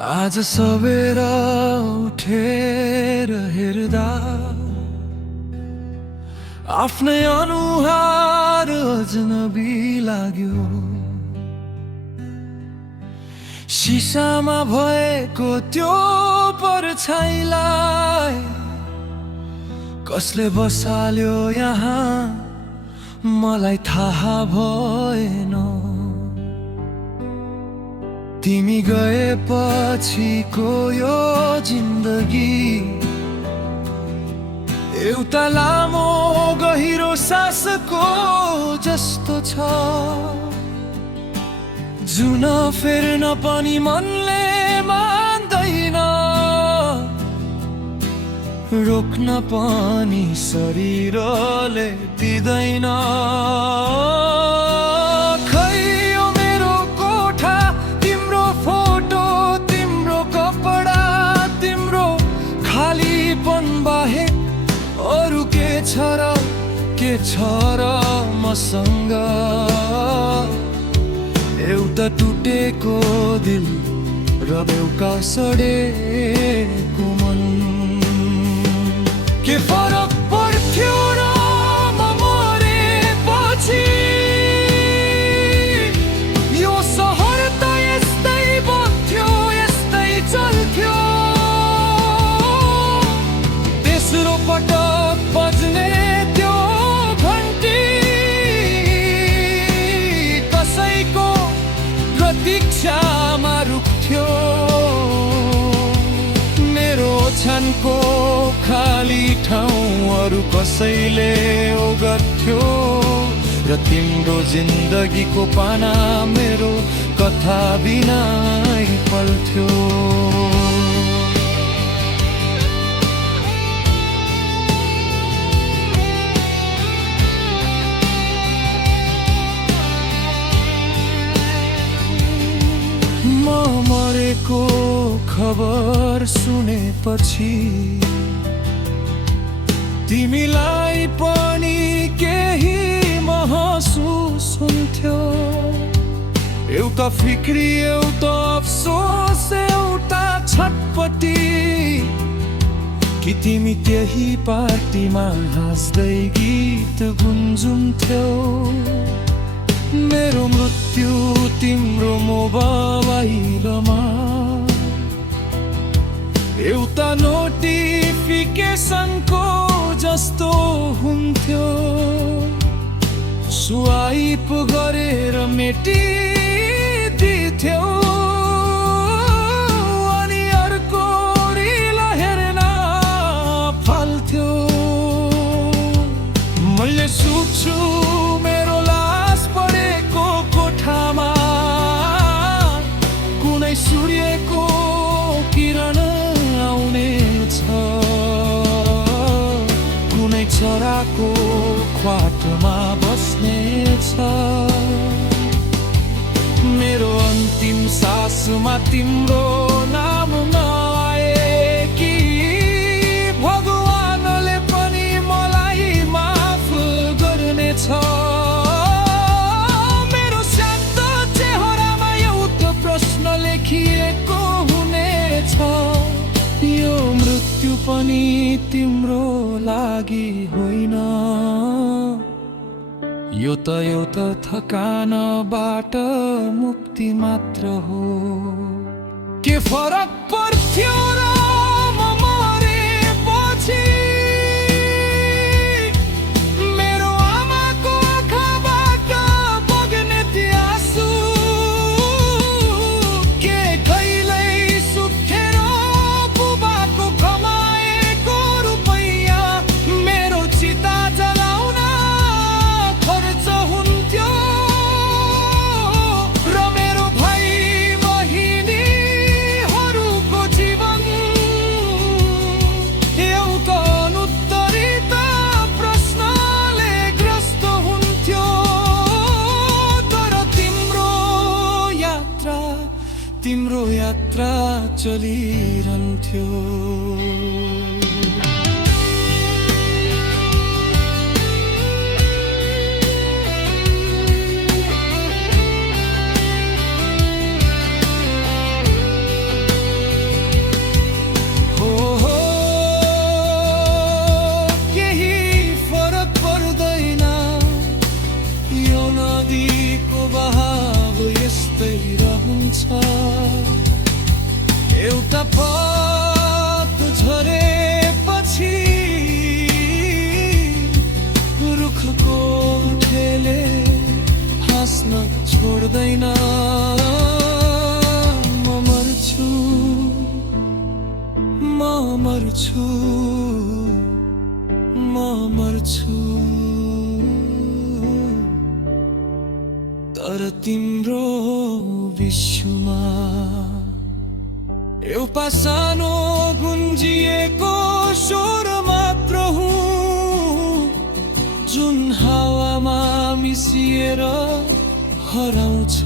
आज सबेर उठेर हेर्दा आफ्नै अनुहार अजनबी लाग्यो। सिसामा भएको त्यो परछाइलाई कसले बसाल्यो यहाँ मलाई थाहा भएन। तिमी गएपछिको यो जिन्दगी एउटा लामो गहिरो सासको जस्तो छ, जुन फेर्न पनि मनले मान्दैन, रोक्न पनि शरीरले दिँदैन। के छ र मसँग एउटा टुटेको दिल र बेउका सडेको मन। के फरक पर्थ्यो र म मरेपछि? यो सहर त यस्तै बन्थ्यो, यस्तै चल्थ्यो। तेस्रो पटक बज्ने प्रतीक्षामा रुक्थ्यो। मेरो ओछ्यानको खाली ठाउँ अरू कसैले ओगट्थ्यो र तिम्रो जिन्दगीको पाना मेरो कथा बिनाइ पल्थ्यो। मरेको खबर सुनेपछि तिमीलाई पनि केही महसुस हुन्थ्यो। एउटा फिक्री, एउटा अफसोस, एउटा छटपटी कि तिमी त्यही पार्टीमा हाँस्दै गीत गुन्जुन्थ्यौ। मेरो मृत्यु तिम्रो मोबाइलमा एउटा नोटिफिकेसनको जस्तो हुन्थ्यो। स्वाइप गरेर मेटिदिथ्यौ अनि अर्को रिल हेर्न फाल्थ्यो। मैले सुत्छु मेरो कुनै सूर्यको किरण आउनेछ, कुनै चराको ख्वाटमा बस्नेछ। मेरो अन्तिम सासमा तिम्रो नाम नआए कि भगवानले पनि मलाई माफ गर्नेछ। लेखिएको हुनेछ, यो मृत्यु पनि तिम्रो लागि होइन। यो त एउटा थकानबाट मुक्ति मात्र हो। के फरक पर्थ्यो र म मरेपछि? तिम्रो यात्रा चलिरहन्थ्यो। एउटा पत झरेपछि रुखको ठेले हाँस्न छोड्दैन। म मर्छु, म मर्छु, म मर्छु, तर तिम्रो विश्वमा एउटा सानो गुन्जिएको स्वर मात्र हुँ, जुन हावामा मिसिएर हराउँछ।